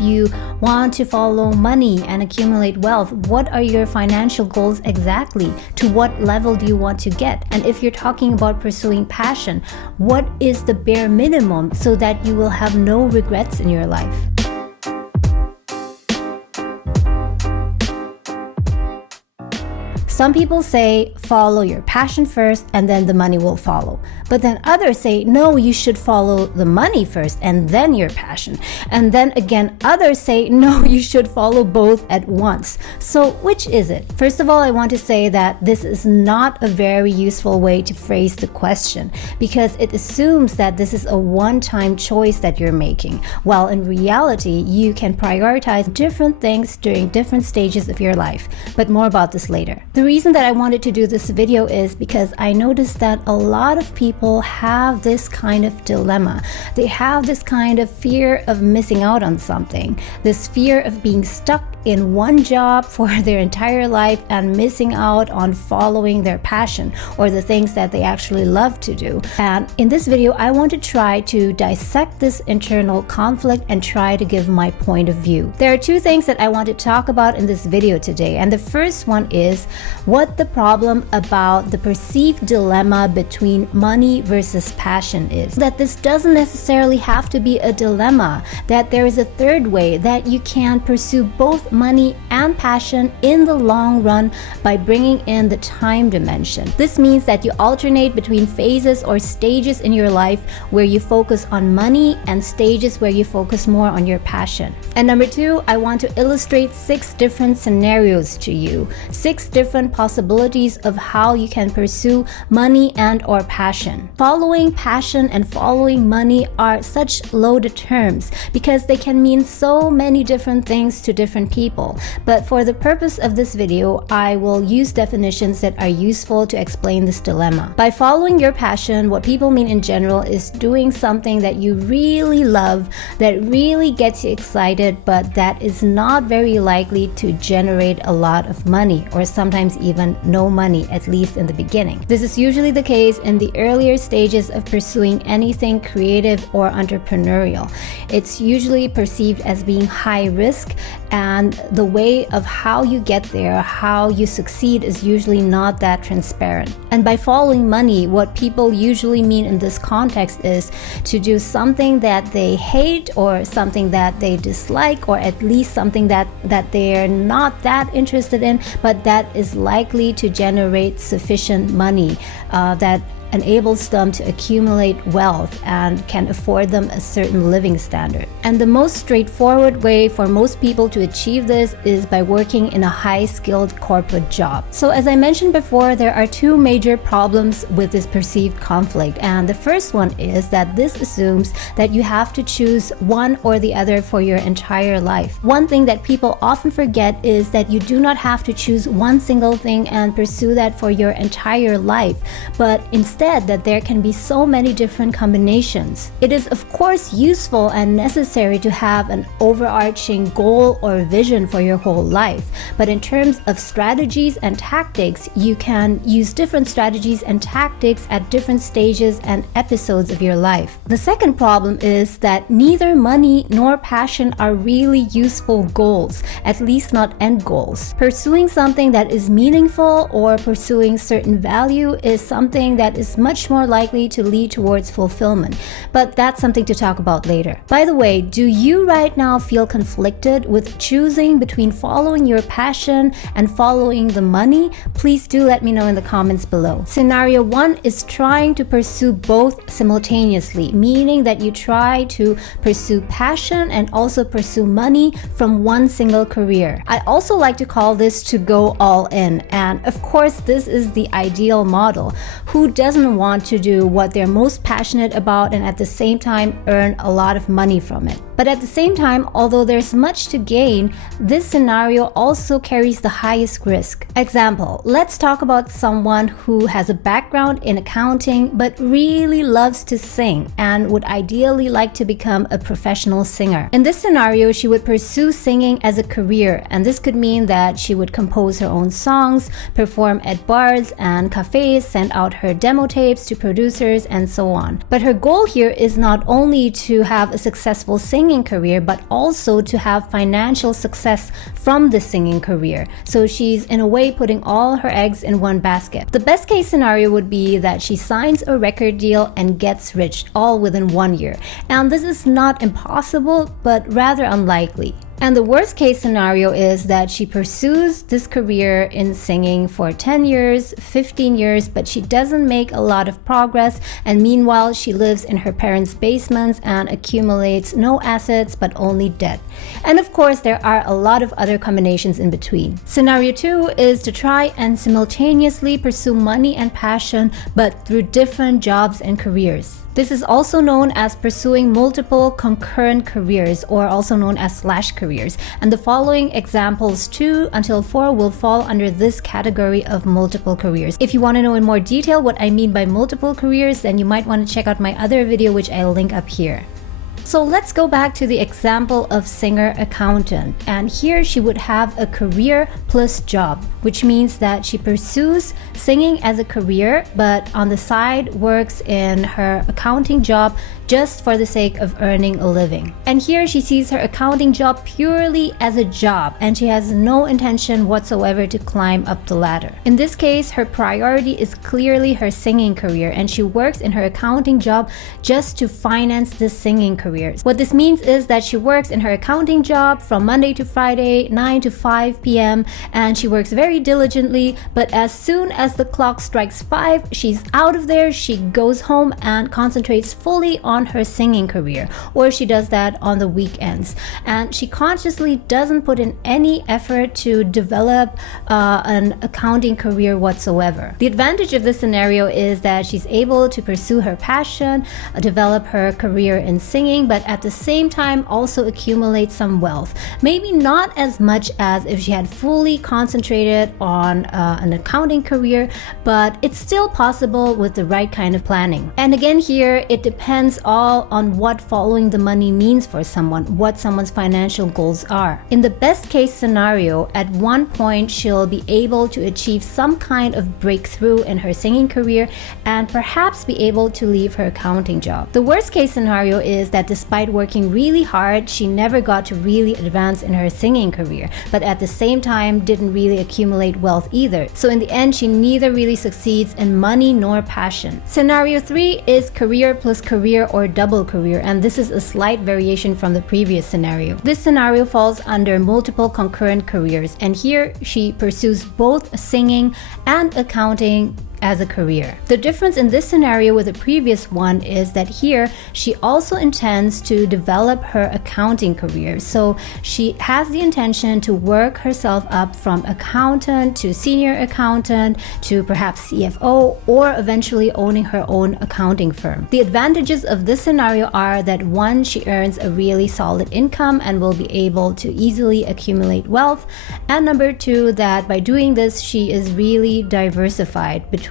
if you want to follow money and accumulate wealth, what are your financial goals exactly? To what level do you want to get? And if you're talking about pursuing passion, what is the bare minimum so that you will have no regrets in your life? Some people say follow your passion first and then the money will follow. But then others say no, you should follow the money first and then your passion. And then again, others say no, you should follow both at once. So which is it? First of all, I want to say that this is not a very useful way to phrase the question because it assumes that this is a one-time choice that you're making, while in reality, you can prioritize different things during different stages of your life. But more about this later. The reason that I wanted to do this video is because I noticed that a lot of people have this kind of dilemma. They have this kind of fear of missing out on something, this fear of being stuck in one job for their entire life and missing out on following their passion or the things that they actually love to do. And in this video, I want to try to dissect this internal conflict and try to give my point of view. There are two things that I want to talk about in this video today. And the first one is what the problem about the perceived dilemma between money versus passion is. That this doesn't necessarily have to be a dilemma, that there is a third way, that you can pursue both money and passion in the long run by bringing in the time dimension. This means that you alternate between phases or stages in your life where you focus on money and stages where you focus more on your passion. And number two, I want to illustrate 6 different scenarios to you, 6 different possibilities of how you can pursue money and or passion. Following passion and following money are such loaded terms because they can mean so many different things to different people. But for the purpose of this video, I will use definitions that are useful to explain this dilemma. By following your passion, what people mean in general is doing something that you really love, that really gets you excited, but that is not very likely to generate a lot of money or sometimes even no money, at least in the beginning. This is usually the case in the earlier stages of pursuing anything creative or entrepreneurial. It's usually perceived as being high risk, and the way of how you get there, how you succeed is usually not that transparent. And by following money, what people usually mean in this context is to do something that they hate or something that they dislike, or at least something that they're not that interested in, but that is likely to generate sufficient money that enables them to accumulate wealth and can afford them a certain living standard. And the most straightforward way for most people to achieve this is by working in a high-skilled corporate job. So as I mentioned before, there are 2 major problems with this perceived conflict. And the first one is that this assumes that you have to choose one or the other for your entire life. One thing that people often forget is that you do not have to choose one single thing and pursue that for your entire life, but instead that there can be so many different combinations. It is of course useful and necessary to have an overarching goal or vision for your whole life, but in terms of strategies and tactics, you can use different strategies and tactics at different stages and episodes of your life. The second problem is that neither money nor passion are really useful goals, at least not end goals. Pursuing something that is meaningful or pursuing certain value is something that is much more likely to lead towards fulfillment, but that's something to talk about later. By the way, do you right now feel conflicted with choosing between following your passion and following the money? Please do let me know in the comments below. Scenario 1 is trying to pursue both simultaneously, meaning that you try to pursue passion and also pursue money from one single career. I also like to call this to go all in, and of course this is the ideal model. Who doesn't want to do what they're most passionate about and at the same time earn a lot of money from it? But at the same time, although there's much to gain, this scenario also carries the highest risk. Example, let's talk about someone who has a background in accounting but really loves to sing and would ideally like to become a professional singer. In this scenario, she would pursue singing as a career, and this could mean that she would compose her own songs, perform at bars and cafes, send out her demo tapes to producers, and so on. But her goal here is not only to have a successful singing singing career, but also to have financial success from the singing career. So she's in a way putting all her eggs in one basket. The best case scenario would be that she signs a record deal and gets rich all within 1 year. And this is not impossible, but rather unlikely. And the worst case scenario is that she pursues this career in singing for 10 years, 15 years, but she doesn't make a lot of progress. And meanwhile, she lives in her parents' basements and accumulates no assets, but only debt. And of course, there are a lot of other combinations in between. Scenario 2 is to try and simultaneously pursue money and passion, but through different jobs and careers. This is also known as pursuing multiple concurrent careers, or also known as slash careers. And the following examples 2 until 4 will fall under this category of multiple careers. If you want to know in more detail what I mean by multiple careers, then you might want to check out my other video, which I'll link up here. So let's go back to the example of singer-accountant, and here she would have a career plus job, which means that she pursues singing as a career, but on the side works in her accounting job just for the sake of earning a living. And here she sees her accounting job purely as a job, and she has no intention whatsoever to climb up the ladder. In this case, her priority is clearly her singing career, and she works in her accounting job just to finance this singing career. What this means is that she works in her accounting job from Monday to Friday, 9 to 5 p.m., and she works very diligently, but as soon as the clock strikes 5, she's out of there, she goes home and concentrates fully on her singing career, or she does that on the weekends. And she consciously doesn't put in any effort to develop an accounting career whatsoever. The advantage of this scenario is that she's able to pursue her passion, develop her career in singing, but at the same time also accumulate some wealth. Maybe not as much as if she had fully concentrated on an accounting career, but it's still possible with the right kind of planning. And again here, it depends all on what following the money means for someone, what someone's financial goals are. In the best case scenario, at one point she'll be able to achieve some kind of breakthrough in her singing career and perhaps be able to leave her accounting job. The worst case scenario is that despite working really hard, she never got to really advance in her singing career, but at the same time didn't really accumulate wealth either. So in the end, she neither really succeeds in money nor passion. Scenario 3 is career plus career or double career, and this is a slight variation from the previous scenario. This scenario falls under multiple concurrent careers, and here she pursues both singing and accounting as a career. The difference in this scenario with the previous one is that here she also intends to develop her accounting career. So she has the intention to work herself up from accountant to senior accountant to perhaps CFO, or eventually owning her own accounting firm. The advantages of this scenario are that one, she earns a really solid income and will be able to easily accumulate wealth, and number two, that by doing this she is really diversified between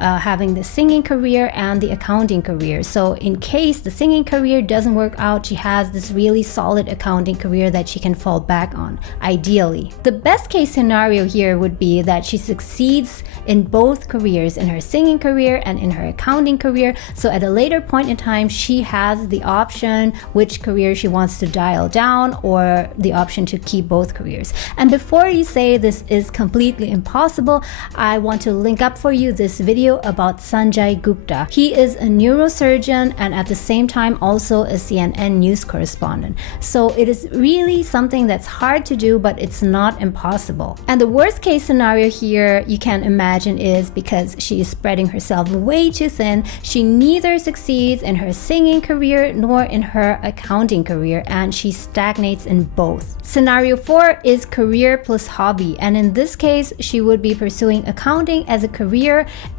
having the singing career and the accounting career. So in case the singing career doesn't work out, she has this really solid accounting career that she can fall back on, ideally. The best case scenario here would be that she succeeds in both careers, in her singing career and in her accounting career. So at a later point in time, she has the option which career she wants to dial down, or the option to keep both careers. And before you say this is completely impossible, I want to link up for you this video about Sanjay Gupta. He is a neurosurgeon and at the same time also a CNN news correspondent. So it is really something that's hard to do, but it's not impossible. And the worst case scenario here you can imagine is, because she is spreading herself way too thin, she neither succeeds in her singing career nor in her accounting career, and she stagnates in both. Scenario 4 is career plus hobby, and in this case she would be pursuing accounting as a career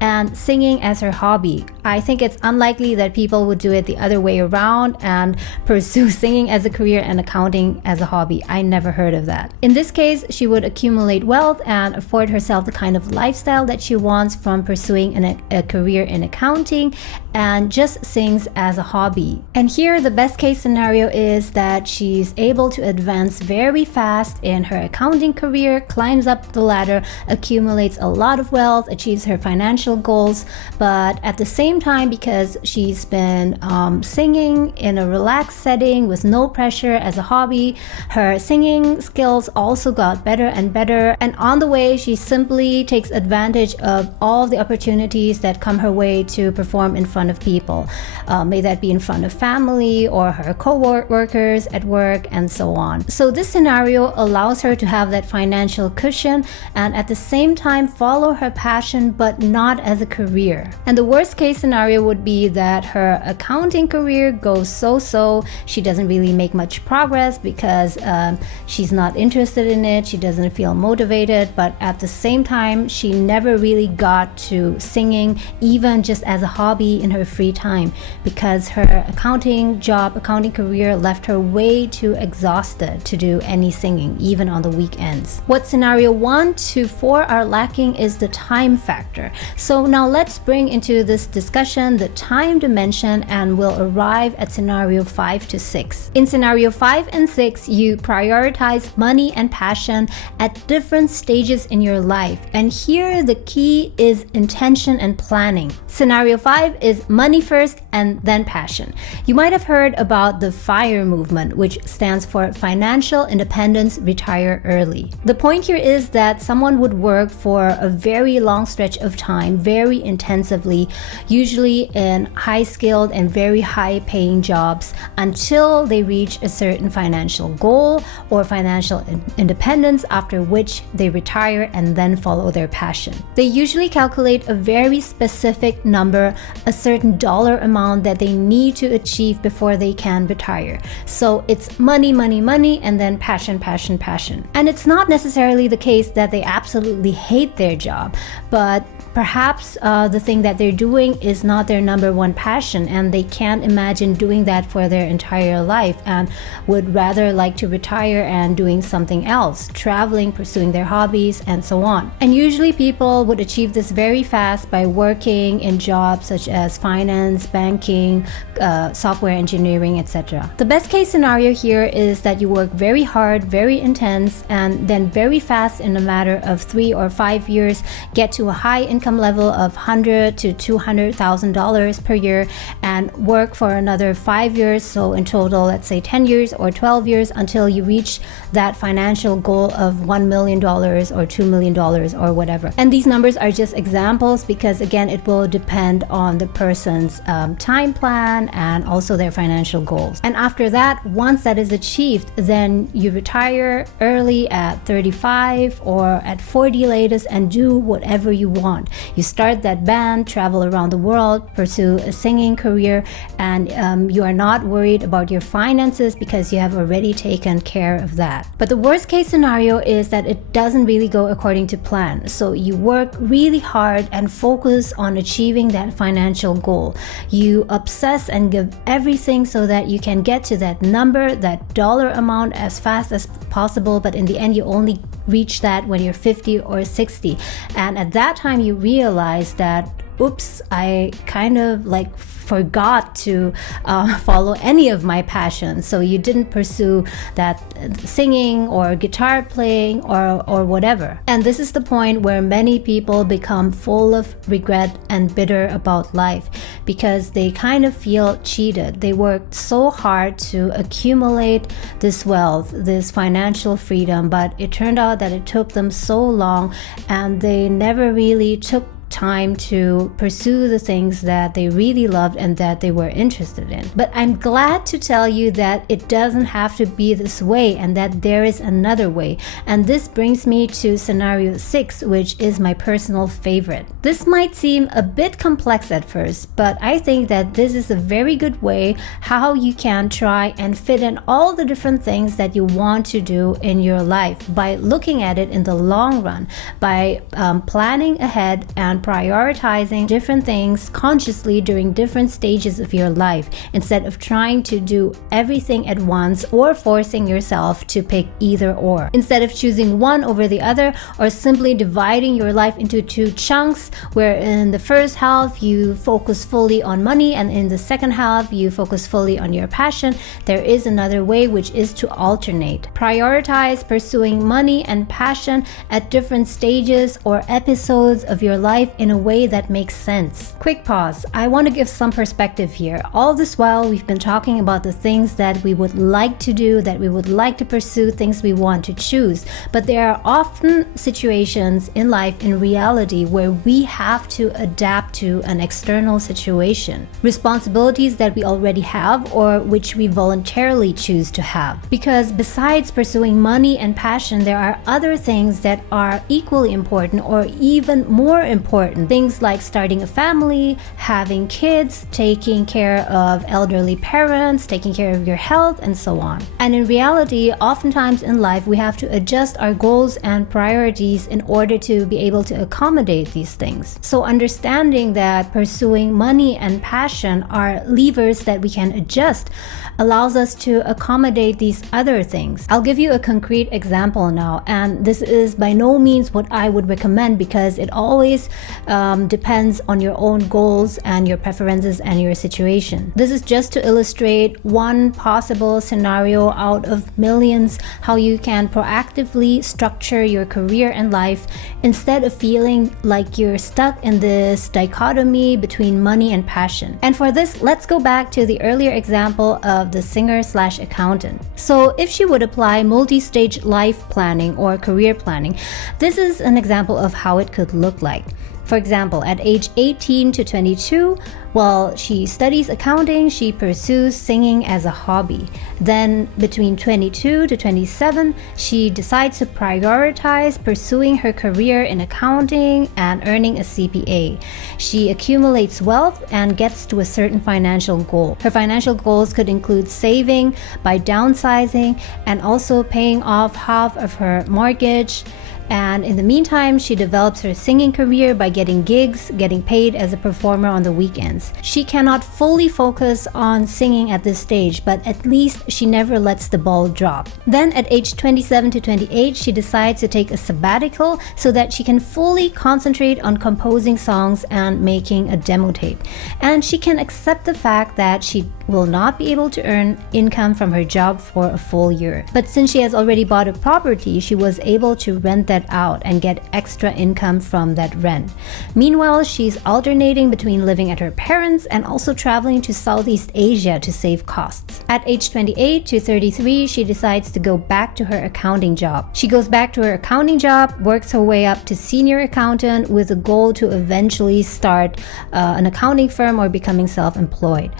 and singing as her hobby. I think it's unlikely that people would do it the other way around and pursue singing as a career and accounting as a hobby. I never heard of that. In this case, she would accumulate wealth and afford herself the kind of lifestyle that she wants from pursuing a career in accounting, and just sings as a hobby. And here the best case scenario is that she's able to advance very fast in her accounting career, climbs up the ladder, accumulates a lot of wealth, achieves her financial goals, but at the same same time, because she's been singing in a relaxed setting with no pressure as a hobby, her singing skills also got better and better. And on the way, she simply takes advantage of all the opportunities that come her way to perform in front of people. May that be in front of family or her co-workers at work and so on. So this scenario allows her to have that financial cushion and at the same time follow her passion, but not as a career. And the worst case scenario would be that her accounting career goes so-so. She doesn't really make much progress because she's not interested in it. She doesn't feel motivated, but at the same time, she never really got to singing, even just as a hobby in her free time, because her accounting career left her way too exhausted to do any singing, even on the weekends. What scenario 1 to 4 are lacking is the time factor. So now let's bring into this discussion the time dimension, and we'll arrive at scenario 5 to 6. In scenario 5 and 6, you prioritize money and passion at different stages in your life. And here the key is intention and planning. Scenario 5 is money first and then passion. You might have heard about the FIRE movement, which stands for Financial Independence, Retire Early. The point here is that someone would work for a very long stretch of time, very intensively, usually in high-skilled and very high-paying jobs until they reach a certain financial goal or financial independence, after which they retire and then follow their passion. They usually calculate a very specific number, a certain dollar amount that they need to achieve before they can retire. So it's money, money, money, and then passion, passion, passion. And it's not necessarily the case that they absolutely hate their job, but perhaps the thing that they're doing is not their number one passion, and they can't imagine doing that for their entire life and would rather like to retire and doing something else, traveling, pursuing their hobbies, and so on. And usually people would achieve this very fast by working in jobs such as finance, banking, software engineering, etc. The best case scenario here is that you work very hard, very intense, and then very fast in a matter of 3 or 5 years get to a high income level of $100,000 to $200,000 per year and work for another 5 years. So in total, let's say 10 years or 12 years until you reach that financial goal of $1 million or $2 million or whatever. And these numbers are just examples because, again, it will depend on the person's time plan and also their financial goals. And after that, once that is achieved, then you retire early at 35 or at 40 latest and do whatever you want. You start that band, travel around the world, pursue a singing career, and you are not worried about your finances because you have already taken care of that. But the worst case scenario is that it doesn't really go according to plan. So you work really hard and focus on achieving that financial goal. You obsess and give everything so that you can get to that number, that dollar amount as fast as possible, but in the end you only reach that when you're 50 or 60. And at that time you realize that, oops, I kind of like forgot to follow any of my passions. So you didn't pursue that singing or guitar playing or whatever. And this is the point where many people become full of regret and bitter about life because they kind of feel cheated. They worked so hard to accumulate this wealth, this financial freedom, but it turned out that it took them so long and they never really took time to pursue the things that they really loved and that they were interested in. But I'm glad to tell you that it doesn't have to be this way and that there is another way. And this brings me to scenario 6, which is my personal favorite. This might seem a bit complex at first, but I think that this is a very good way how you can try and fit in all the different things that you want to do in your life by looking at it in the long run, by planning ahead and prioritizing different things consciously during different stages of your life instead of trying to do everything at once or forcing yourself to pick either or. Instead of choosing one over the other or simply dividing your life into 2 chunks where in the first half you focus fully on money and in the second half you focus fully on your passion, there is another way, which is to alternate. Prioritize pursuing money and passion at different stages or episodes of your life life in a way that makes sense. Quick pause. I want to give some perspective here. All this while, we've been talking about the things that we would like to do, that we would like to pursue, things we want to choose. But there are often situations in life, in reality, where we have to adapt to an external situation. Responsibilities that we already have or which we voluntarily choose to have. Because besides pursuing money and passion, there are other things that are equally important or even more important. Things like starting a family, having kids, taking care of elderly parents, taking care of your health, and so on. And in reality, oftentimes in life, we have to adjust our goals and priorities in order to be able to accommodate these things. So understanding that pursuing money and passion are levers that we can adjust allows us to accommodate these other things. I'll give you a concrete example now, and this is by no means what I would recommend because it always depends on your own goals and your preferences and your situation. This is just to illustrate one possible scenario out of millions, how you can proactively structure your career and life instead of feeling like you're stuck in this dichotomy between money and passion. And for this, let's go back to the earlier example of the singer/accountant. So if she would apply multi-stage life planning or career planning, this is an example of how it could look like. For example, at age 18 to 22, while she studies accounting, she pursues singing as a hobby. Then between 22 to 27, she decides to prioritize pursuing her career in accounting and earning a CPA. She accumulates wealth and gets to a certain financial goal. Her financial goals could include saving by downsizing and also paying off half of her mortgage. And in the meantime, she develops her singing career by getting gigs, getting paid as a performer on the weekends. She cannot fully focus on singing at this stage, but at least she never lets the ball drop. Then at age 27 to 28, she decides to take a sabbatical so that she can fully concentrate on composing songs and making a demo tape. And she can accept the fact that she will not be able to earn income from her job for a full year. But since she has already bought a property, she was able to rent that out and get extra income from that rent. Meanwhile, she's alternating between living at her parents and also traveling to Southeast Asia to save costs. At age 28 to 33, she decides to go back to her accounting job. She goes back to her accounting job, works her way up to senior accountant with a goal to eventually start an accounting firm or becoming self-employed.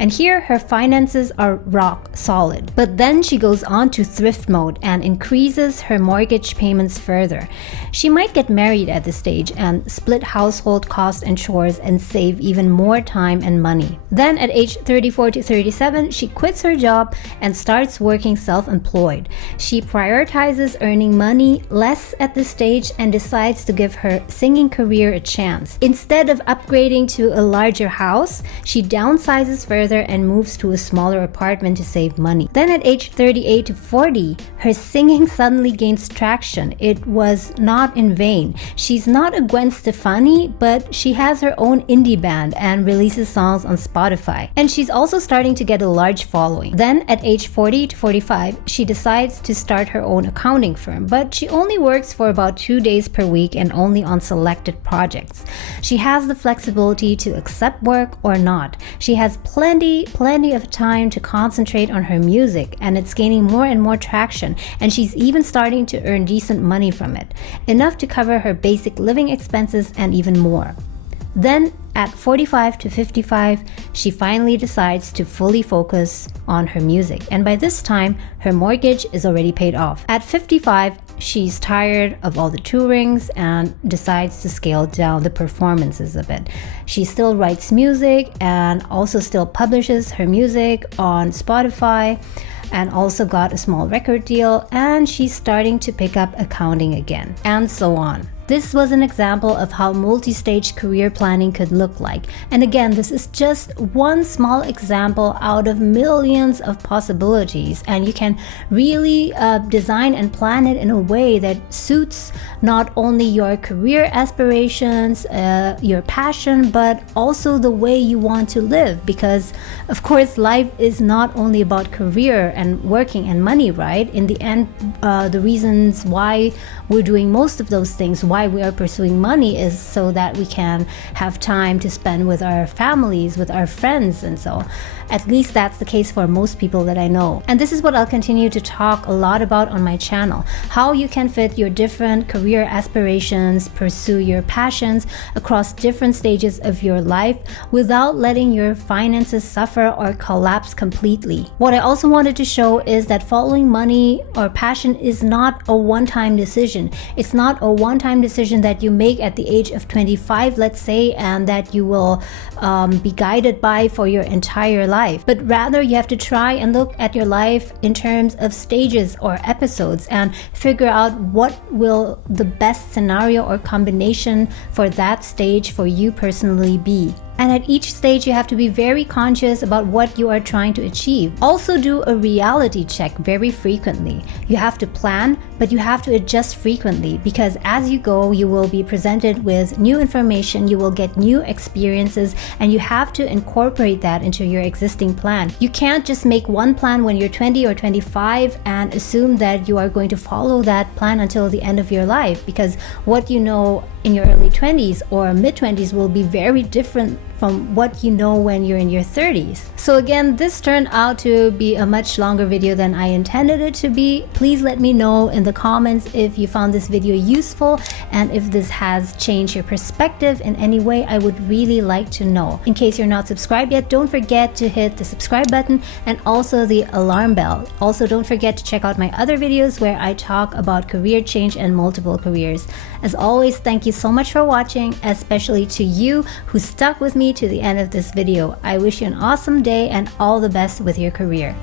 And here her finances are rock solid. But then she goes on to thrift mode and increases her mortgage payments further. She might get married at this stage and split household costs and chores and save even more time and money. Then at age 34 to 37, she quits her job and starts working self-employed. She prioritizes earning money less at this stage and decides to give her singing career a chance. Instead of upgrading to a larger house, she downsizes further and moves to a smaller apartment to save money. Then at age 38 to 40, her singing suddenly gains traction. It was not in vain. She's not a Gwen Stefani, but she has her own indie band and releases songs on Spotify. And she's also starting to get a large following. Then at age 40 to 45, she decides to start her own accounting firm, but she only works for about 2 days per week and only on selected projects. She has the flexibility to accept work or not. She has plenty of time to concentrate on her music, and it's gaining more and more traction, and she's even starting to earn decent money from it, enough to cover her basic living expenses and even more. Then at 45 to 55, she finally decides to fully focus on her music, and by this time, her mortgage is already paid off. At 55, she's tired of all the tourings and decides to scale down the performances a bit. She still writes music and also still publishes her music on Spotify, and also got a small record deal, and she's starting to pick up accounting again, and so on. This was an example of how multi-stage career planning could look like. And again, this is just one small example out of millions of possibilities, and you can really design and plan it in a way that suits not only your career aspirations, your passion, but also the way you want to live. Because of course, life is not only about career and working and money, right? In the end, the reasons why we're doing most of those things, why why we are pursuing money is so that we can have time to spend with our families, with our friends, and so at least that's the case for most people that I know. And this is what I'll continue to talk a lot about on my channel, how you can fit your different career aspirations, pursue your passions across different stages of your life without letting your finances suffer or collapse completely. What I also wanted to show is that following money or passion is not a one-time decision. It's not a one-time decision that you make at the age of 25, let's say, and that you will be guided by for your entire life. But rather, you have to try and look at your life in terms of stages or episodes and figure out what will the best scenario or combination for that stage for you personally be. And at each stage, you have to be very conscious about what you are trying to achieve. Also do a reality check very frequently. You have to plan, but you have to adjust frequently, because as you go, you will be presented with new information, you will get new experiences, and you have to incorporate that into your existing plan. You can't just make one plan when you're 20 or 25 and assume that you are going to follow that plan until the end of your life, because what you know in your early 20s or mid 20s will be very different from what you know when you're in your 30s. So again, this turned out to be a much longer video than I intended it to be. Please let me know in the comments if you found this video useful and if this has changed your perspective in any way. I would really like to know. In case you're not subscribed yet, don't forget to hit the subscribe button and also the alarm bell. Also, don't forget to check out my other videos where I talk about career change and multiple careers. As always, thank you so much for watching, especially to you who stuck with me to the end of this video. I wish you an awesome day and all the best with your career.